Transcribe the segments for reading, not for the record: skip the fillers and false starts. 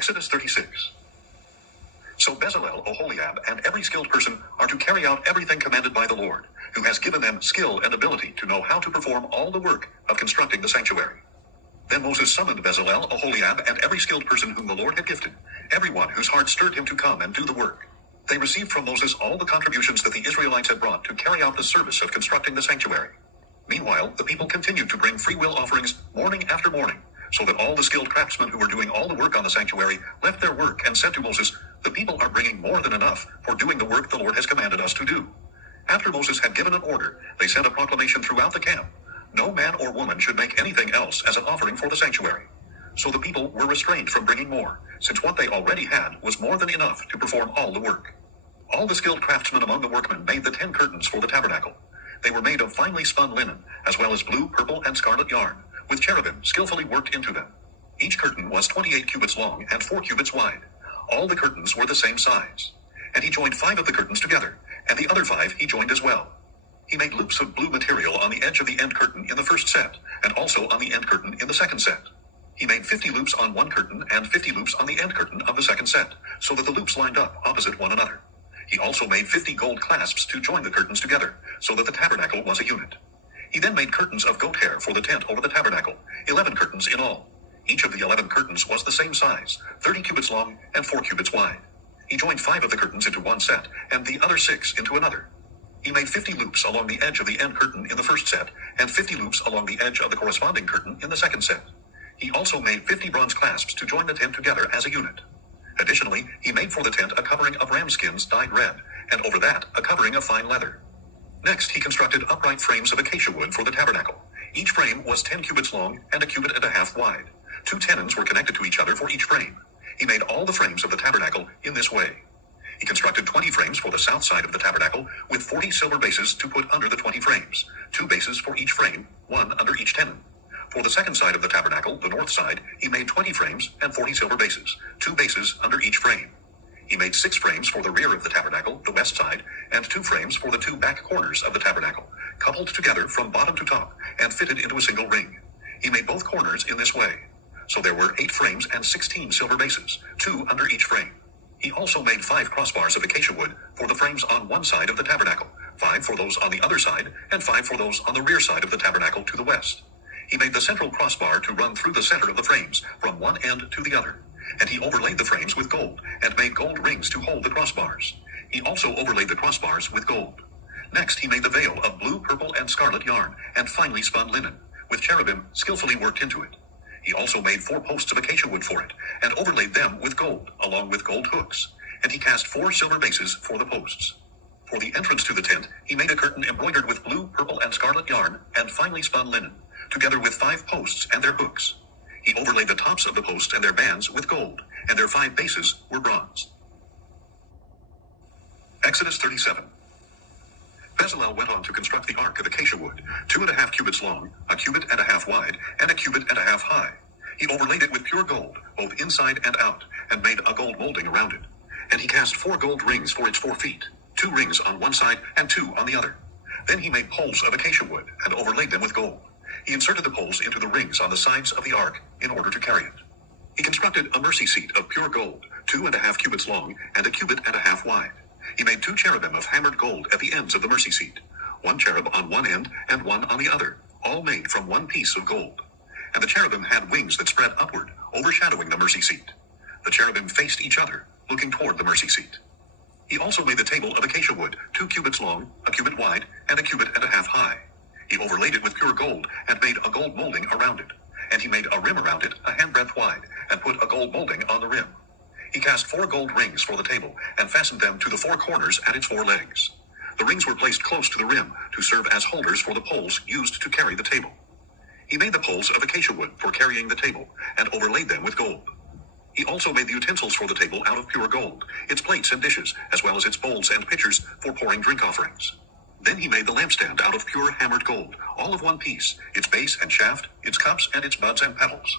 Exodus 36. So Bezalel, Oholiab, and every skilled person are to carry out everything commanded by the Lord, who has given them skill and ability to know how to perform all the work of constructing the sanctuary. Then Moses summoned Bezalel, Oholiab, and every skilled person whom the Lord had gifted, everyone whose heart stirred him to come and do the work. They received from Moses all the contributions that the Israelites had brought to carry out the service of constructing the sanctuary. Meanwhile, the people continued to bring freewill offerings morning after morning, so that all the skilled craftsmen who were doing all the work on the sanctuary left their work and said to Moses, "The people are bringing more than enough for doing the work the Lord has commanded us to do." After Moses had given an order, they sent a proclamation throughout the camp. No man or woman should make anything else as an offering for the sanctuary. So the people were restrained from bringing more, since what they already had was more than enough to perform all the work. All the skilled craftsmen among the workmen made the 10 curtains for the tabernacle. They were made of finely spun linen, as well as blue, purple, and scarlet yarn, with cherubim skillfully worked into them. Each curtain was 28 cubits long and 4 cubits wide. All the curtains were the same size. And he joined 5 of the curtains together, and the other 5 he joined as well. He made loops of blue material on the edge of the end curtain in the first set, and also on the end curtain in the second set. He made 50 loops on one curtain and 50 loops on the end curtain of the second set, so that the loops lined up opposite one another. He also made 50 gold clasps to join the curtains together, so that the tabernacle was a unit. He then made curtains of goat hair for the tent over the tabernacle, 11 curtains in all. Each of the 11 curtains was the same size, 30 cubits long and 4 cubits wide. He joined 5 of the curtains into one set, and the other 6 into another. He made 50 loops along the edge of the end curtain in the first set, and 50 loops along the edge of the corresponding curtain in the second set. He also made 50 bronze clasps to join the tent together as a unit. Additionally, he made for the tent a covering of ram skins dyed red, and over that, a covering of fine leather. Next, he constructed upright frames of acacia wood for the tabernacle. Each frame was 10 cubits long and a cubit and a half wide. 2 tenons were connected to each other for each frame. He made all the frames of the tabernacle in this way. He constructed 20 frames for the south side of the tabernacle, with 40 silver bases to put under the 20 frames, 2 bases for each frame, 1 under each tenon. For the second side of the tabernacle, the north side, he made 20 frames and 40 silver bases, 2 bases under each frame. He made 6 frames for the rear of the tabernacle, the west side, and 2 frames for the 2 back corners of the tabernacle, coupled together from bottom to top, and fitted into a single ring. He made both corners in this way. So there were 8 frames and 16 silver bases, 2 under each frame. He also made 5 crossbars of acacia wood for the frames on one side of the tabernacle, 5 for those on the other side, and 5 for those on the rear side of the tabernacle to the west. He made the central crossbar to run through the center of the frames, from one end to the other. And he overlaid the frames with gold, and made gold rings to hold the crossbars. He also overlaid the crossbars with gold. Next he made the veil of blue, purple, and scarlet yarn, and finely spun linen, with cherubim skillfully worked into it. He also made 4 posts of acacia wood for it, and overlaid them with gold, along with gold hooks. And he cast 4 silver bases for the posts. For the entrance to the tent, he made a curtain embroidered with blue, purple, and scarlet yarn, and finely spun linen, together with 5 posts and their hooks. He overlaid the tops of the posts and their bands with gold, and their 5 bases were bronze. Exodus 37. Bezalel went on to construct the ark of acacia wood, 2.5 cubits long, a cubit and a half wide, and a cubit and a half high. He overlaid it with pure gold, both inside and out, and made a gold molding around it. And he cast 4 gold rings for its 4 feet, 2 rings on one side and 2 on the other. Then he made poles of acacia wood, and overlaid them with gold. He inserted the poles into the rings on the sides of the ark in order to carry it. He constructed a mercy seat of pure gold, 2.5 cubits long, and a cubit and a half wide. He made 2 cherubim of hammered gold at the ends of the mercy seat, 1 cherub on one end and 1 on the other, all made from 1 piece of gold. And the cherubim had wings that spread upward, overshadowing the mercy seat. The cherubim faced each other, looking toward the mercy seat. He also made the table of acacia wood, 2 cubits long, a cubit wide, and a cubit and a half high. He overlaid it with pure gold, and made a gold molding around it. And he made a rim around it, a handbreadth wide, and put a gold molding on the rim. He cast 4 gold rings for the table, and fastened them to the 4 corners at its 4 legs. The rings were placed close to the rim, to serve as holders for the poles used to carry the table. He made the poles of acacia wood for carrying the table, and overlaid them with gold. He also made the utensils for the table out of pure gold, its plates and dishes, as well as its bowls and pitchers for pouring drink offerings. Then he made the lampstand out of pure hammered gold, all of one piece, its base and shaft, its cups and its buds and petals.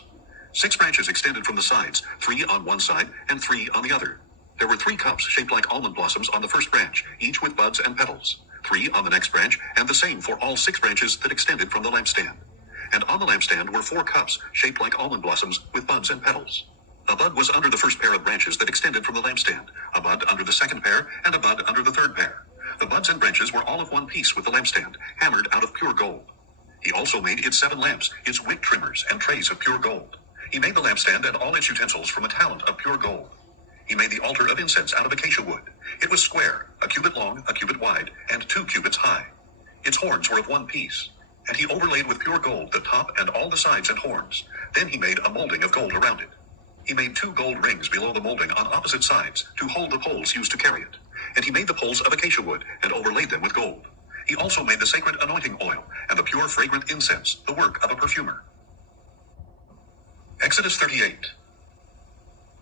6 branches extended from the sides, 3 on one side and 3 on the other. There were 3 cups shaped like almond blossoms on the first branch, each with buds and petals. 3 on the next branch, and the same for all 6 branches that extended from the lampstand. And on the lampstand were 4 cups shaped like almond blossoms with buds and petals. A bud was under the first pair of branches that extended from the lampstand, a bud under the second pair, and a bud under the third pair. The buds and branches were all of one piece with the lampstand, hammered out of pure gold. He also made its 7 lamps, its wick trimmers, and trays of pure gold. He made the lampstand and all its utensils from a talent of pure gold. He made the altar of incense out of acacia wood. It was square, a cubit long, a cubit wide, and 2 cubits high. Its horns were of one piece. And he overlaid with pure gold the top and all the sides and horns. Then he made a molding of gold around it. He made 2 gold rings below the molding on opposite sides to hold the poles used to carry it. And he made the poles of acacia wood and overlaid them with gold. He also made the sacred anointing oil and the pure fragrant incense, the work of a perfumer. Exodus 38.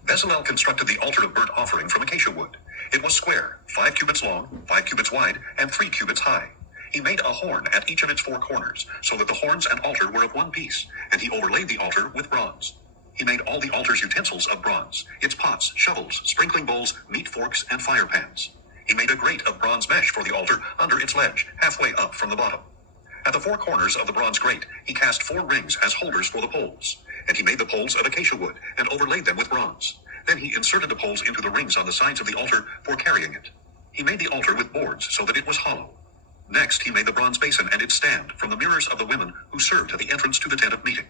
Bezalel constructed the altar of burnt offering from acacia wood. It was square, 5 cubits long, 5 cubits wide, and 3 cubits high. He made a horn at each of its 4 corners, so that the horns and altar were of one piece, and he overlaid the altar with bronze. He made all the altar's utensils of bronze, its pots, shovels, sprinkling bowls, meat forks, and fire pans. He made a grate of bronze mesh for the altar under its ledge, halfway up from the bottom. At the 4 corners of the bronze grate, he cast 4 rings as holders for the poles, and he made the poles of acacia wood and overlaid them with bronze. Then he inserted the poles into the rings on the sides of the altar for carrying it. He made the altar with boards so that it was hollow. Next, he made the bronze basin and its stand from the mirrors of the women who served at the entrance to the tent of meeting.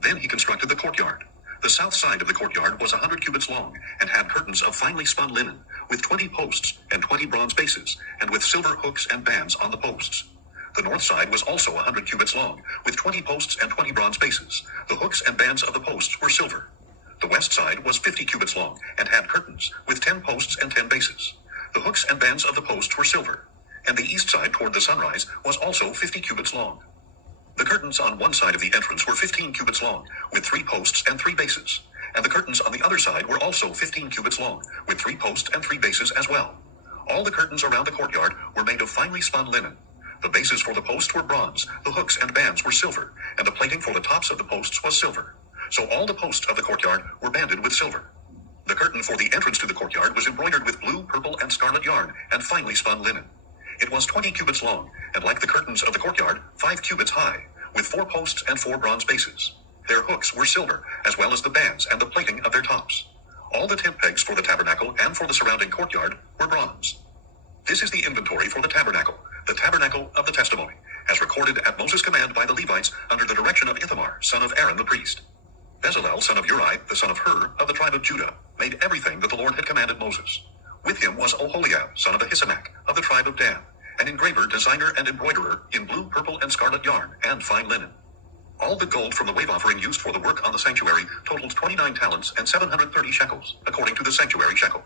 Then he constructed the courtyard. The south side of the courtyard was 100 cubits long and had curtains of finely spun linen, with 20 posts and 20 bronze bases, and with silver hooks and bands on the posts. The north side was also 100 cubits long, with 20 posts and 20 bronze bases. The hooks and bands of the posts were silver. The west side was 50 cubits long and had curtains, with 10 posts and 10 bases. The hooks and bands of the posts were silver. And the east side toward the sunrise was also 50 cubits long. The curtains on one side of the entrance were 15 cubits long, with 3 posts and 3 bases. And the curtains on the other side were also 15 cubits long, with 3 posts and 3 bases as well. All the curtains around the courtyard were made of finely spun linen. The bases for the posts were bronze, the hooks and bands were silver, and the plating for the tops of the posts was silver. So all the posts of the courtyard were banded with silver. The curtain for the entrance to the courtyard was embroidered with blue, purple, and scarlet yarn and finely spun linen. It was 20 cubits long, and like the curtains of the courtyard, 5 cubits high, with 4 posts and 4 bronze bases. Their hooks were silver, as well as the bands and the plating of their tops. All the tent pegs for the tabernacle and for the surrounding courtyard were bronze. This is the inventory for the tabernacle of the testimony, as recorded at Moses' command by the Levites under the direction of Ithamar, son of Aaron the priest. Bezalel, son of Uri, the son of Hur, of the tribe of Judah, made everything that the Lord had commanded Moses. With him was Oholiab, son of Ahisamach, of the tribe of Dan, an engraver, designer, and embroiderer in blue, purple, and scarlet yarn, and fine linen. All the gold from the wave offering used for the work on the sanctuary totaled 29 talents and 730 shekels, according to the sanctuary shekel.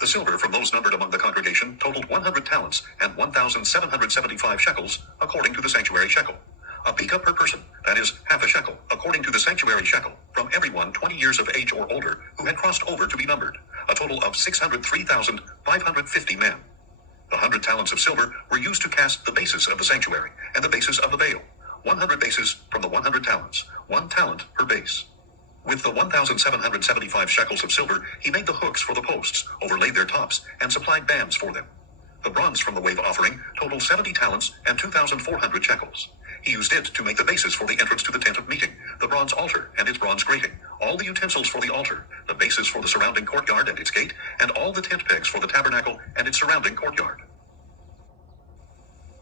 The silver from those numbered among the congregation totaled 100 talents and 1,775 shekels, according to the sanctuary shekel. A beka per person, that is, half a shekel, according to the sanctuary shekel, from everyone 20 years of age or older who had crossed over to be numbered, a total of 603,550 men. The 100 talents of silver were used to cast the bases of the sanctuary and the bases of the veil, 100 bases from the 100 talents, 1 talent per base. With the 1,775 shekels of silver, he made the hooks for the posts, overlaid their tops, and supplied bands for them. The bronze from the wave offering totaled 70 talents and 2,400 shekels. He used it to make the bases for the entrance to the tent of meeting, the bronze altar and its bronze grating, all the utensils for the altar, the bases for the surrounding courtyard and its gate, and all the tent pegs for the tabernacle and its surrounding courtyard.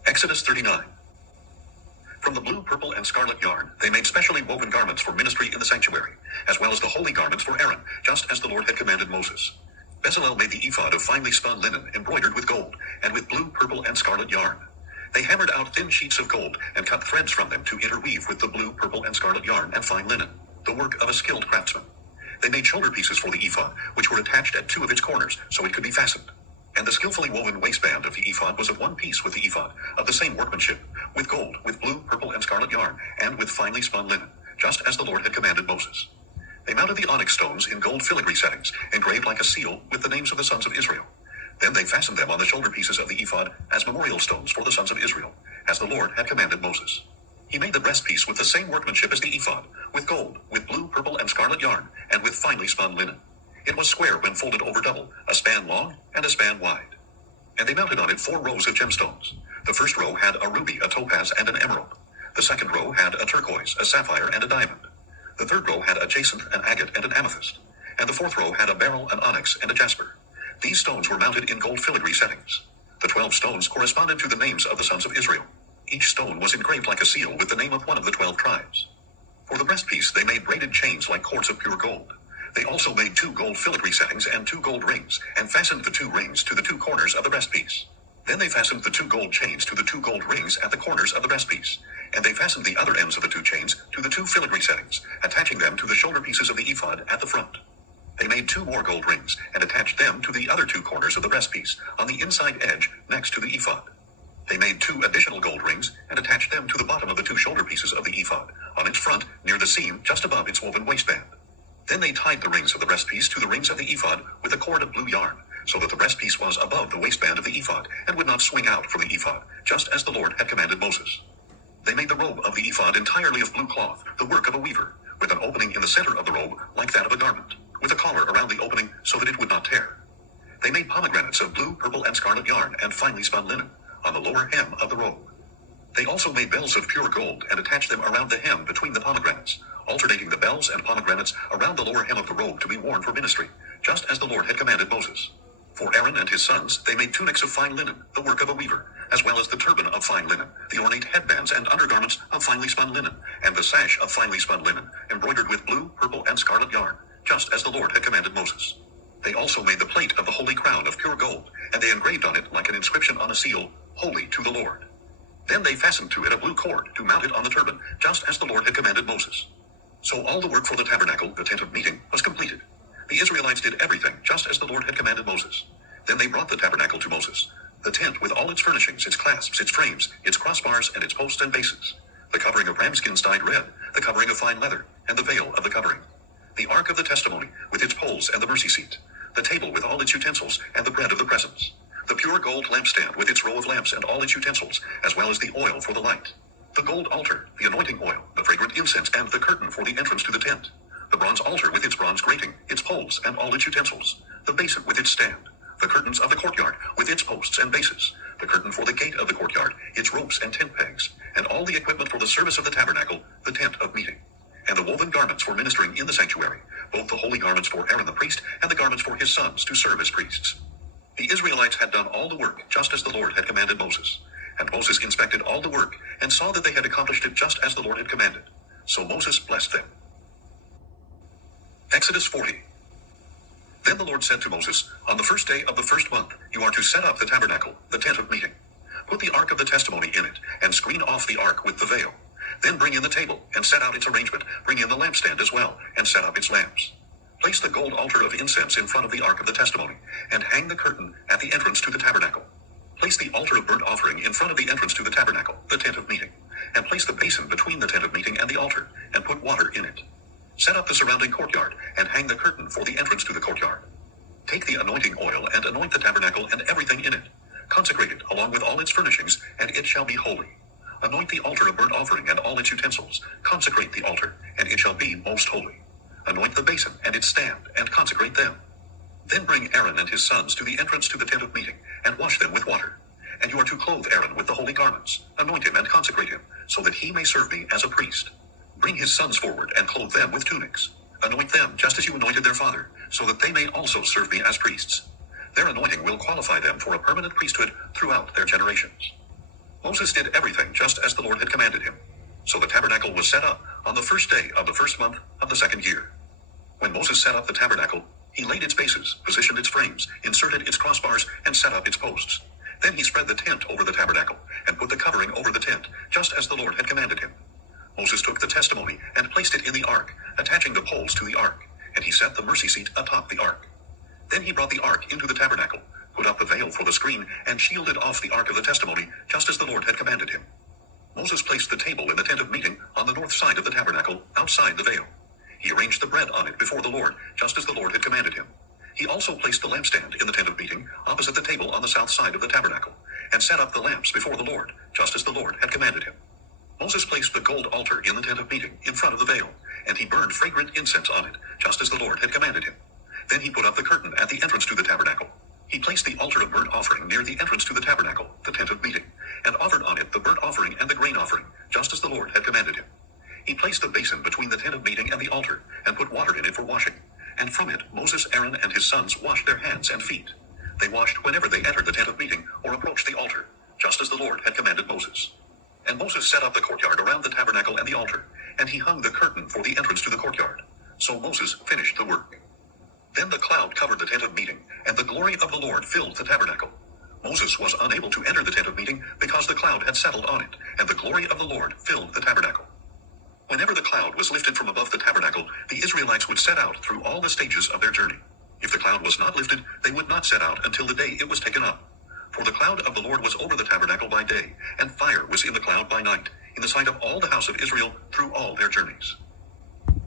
Exodus 39. From the blue, purple, and scarlet yarn, they made specially woven garments for ministry in the sanctuary, as well as the holy garments for Aaron, just as the Lord had commanded Moses. Bezalel made the ephod of finely spun linen embroidered with gold, and with blue, purple, and scarlet yarn. They hammered out thin sheets of gold and cut threads from them to interweave with the blue, purple, and scarlet yarn and fine linen, the work of a skilled craftsman. They made shoulder pieces for the ephod, which were attached at 2 of its corners, so it could be fastened. And the skillfully woven waistband of the ephod was of one piece with the ephod, of the same workmanship, with gold, with blue, purple, and scarlet yarn, and with finely spun linen, just as the Lord had commanded Moses. They mounted the onyx stones in gold filigree settings, engraved like a seal with the names of the sons of Israel. Then they fastened them on the shoulder pieces of the ephod as memorial stones for the sons of Israel, as the Lord had commanded Moses. He made the breastpiece with the same workmanship as the ephod, with gold, with blue, purple, and scarlet yarn, and with finely spun linen. It was square when folded over double, a span long and a span wide. And they mounted on it 4 rows of gemstones. The first row had a ruby, a topaz, and an emerald. The second row had a turquoise, a sapphire, and a diamond. The third row had a jacinth, an agate, and an amethyst. fourth row had a beryl, an onyx, and a jasper. These stones were mounted in gold filigree settings. The 12 stones corresponded to the names of the sons of Israel. Each stone was engraved like a seal with the name of one of the 12 tribes. For the breastpiece they made braided chains like cords of pure gold. They also made 2 gold filigree settings and 2 gold rings, and fastened the 2 rings to the 2 corners of the breastpiece. Then they fastened the 2 gold chains to the 2 gold rings at the corners of the breastpiece, and they fastened the other ends of the 2 chains to the 2 filigree settings, attaching them to the shoulder pieces of the ephod at the front. They made 2 more gold rings, and attached them to the other 2 corners of the breastpiece, on the inside edge, next to the ephod. They made 2 additional gold rings, and attached them to the bottom of the 2 shoulder pieces of the ephod, on its front, near the seam, just above its woven waistband. Then they tied the rings of the breastpiece to the rings of the ephod with a cord of blue yarn, so that the breastpiece was above the waistband of the ephod, and would not swing out from the ephod, just as the Lord had commanded Moses. They made the robe of the ephod entirely of blue cloth, the work of a weaver, with an opening in the center of the robe, like that of a garment, with a collar around the opening, so that it would not tear. They made pomegranates of blue, purple, and scarlet yarn, and finely spun linen, on the lower hem of the robe. They also made bells of pure gold, and attached them around the hem between the pomegranates, alternating the bells and pomegranates around the lower hem of the robe to be worn for ministry, just as the Lord had commanded Moses. For Aaron and his sons they made tunics of fine linen, the work of a weaver, as well as the turban of fine linen, the ornate headbands and undergarments of finely spun linen, and the sash of finely spun linen, embroidered with blue, purple, and scarlet yarn, just as the Lord had commanded Moses. They also made the plate of the holy crown of pure gold, and they engraved on it like an inscription on a seal, "Holy to the Lord." Then they fastened to it a blue cord to mount it on the turban, just as the Lord had commanded Moses. So all the work for the tabernacle, the tent of meeting, was completed. The Israelites did everything just as the Lord had commanded Moses. Then they brought the tabernacle to Moses, the tent with all its furnishings, its clasps, its frames, its crossbars, and its posts and bases, the covering of ram skins dyed red, the covering of fine leather, and the veil of the covering, the ark of the testimony with its poles and the mercy seat, the table with all its utensils, and the bread of the presence, the pure gold lampstand with its row of lamps and all its utensils, as well as the oil for the light, the gold altar, the anointing oil, the fragrant incense, and the curtain for the entrance to the tent, the bronze altar with its bronze grating, its poles, and all its utensils, the basin with its stand, the curtains of the courtyard with its posts and bases, the curtain for the gate of the courtyard, its ropes and tent pegs, and all the equipment for the service of the tabernacle, the tent of meeting, and the woven garments for ministering in the sanctuary, both the holy garments for Aaron the priest and the garments for his sons to serve as priests. The Israelites had done all the work just as the Lord had commanded Moses. And Moses inspected all the work, and saw that they had accomplished it just as the Lord had commanded. So Moses blessed them. Exodus 40. Then the Lord said to Moses, "On the first day of the first month, you are to set up the tabernacle, the tent of meeting. Put the ark of the testimony in it, and screen off the ark with the veil. Then bring in the table, and set out its arrangement. Bring in the lampstand as well, and set up its lamps. Place the gold altar of incense in front of the ark of the testimony, and hang the curtain at the entrance to the tabernacle. Place the altar of burnt offering in front of the entrance to the tabernacle, the tent of meeting, and place the basin between the tent of meeting and the altar, and put water in it. Set up the surrounding courtyard, and hang the curtain for the entrance to the courtyard. Take the anointing oil and anoint the tabernacle and everything in it. Consecrate it along with all its furnishings, and it shall be holy. Anoint the altar of burnt offering and all its utensils. Consecrate the altar, and it shall be most holy. Anoint the basin and its stand, and consecrate them. Then bring Aaron and his sons to the entrance to the tent of meeting, and wash them with water. And you are to clothe Aaron with the holy garments, anoint him and consecrate him, so that he may serve me as a priest. Bring his sons forward and clothe them with tunics. Anoint them just as you anointed their father, so that they may also serve me as priests. Their anointing will qualify them for a permanent priesthood throughout their generations." Moses did everything just as the Lord had commanded him. So the tabernacle was set up on the first day of the first month of the second year. When Moses set up the tabernacle, he laid its bases, positioned its frames, inserted its crossbars, and set up its posts. Then he spread the tent over the tabernacle, and put the covering over the tent, just as the Lord had commanded him. Moses took the testimony and placed it in the ark, attaching the poles to the ark, and he set the mercy seat atop the ark. Then he brought the ark into the tabernacle, put up the veil for the screen, and shielded off the ark of the testimony, just as the Lord had commanded him. Moses placed the table in the tent of meeting on the north side of the tabernacle, outside the veil. He arranged the bread on it before the Lord, just as the Lord had commanded him. He also placed the lampstand in the tent of meeting, opposite the table on the south side of the tabernacle, and set up the lamps before the Lord, just as the Lord had commanded him. Moses placed the gold altar in the tent of meeting, in front of the veil, and he burned fragrant incense on it, just as the Lord had commanded him. Then he put up the curtain at the entrance to the tabernacle. He placed the altar of burnt offering near the entrance to the tabernacle, the tent of meeting, and offered on it the burnt offering and the grain offering, just as the Lord had commanded him. He placed the basin between the tent of meeting and the altar, and put water in it for washing, and And from it Moses, Aaron, and his sons washed their hands and feet. They washed whenever they entered the tent of meeting or approached the altar, just as the Lord had commanded Moses. And Moses set up the courtyard around the tabernacle and the altar, and he hung the curtain for the entrance to the courtyard. So Moses finished the work. Then the cloud covered the tent of meeting, and the glory of the Lord filled the tabernacle. Moses was unable to enter the tent of meeting because the cloud had settled on it, and the glory of the Lord filled the tabernacle. Whenever the cloud was lifted from above the tabernacle, the Israelites would set out through all the stages of their journey. If the cloud was not lifted, they would not set out until the day it was taken up. For the cloud of the Lord was over the tabernacle by day, and fire was in the cloud by night, in the sight of all the house of Israel through all their journeys.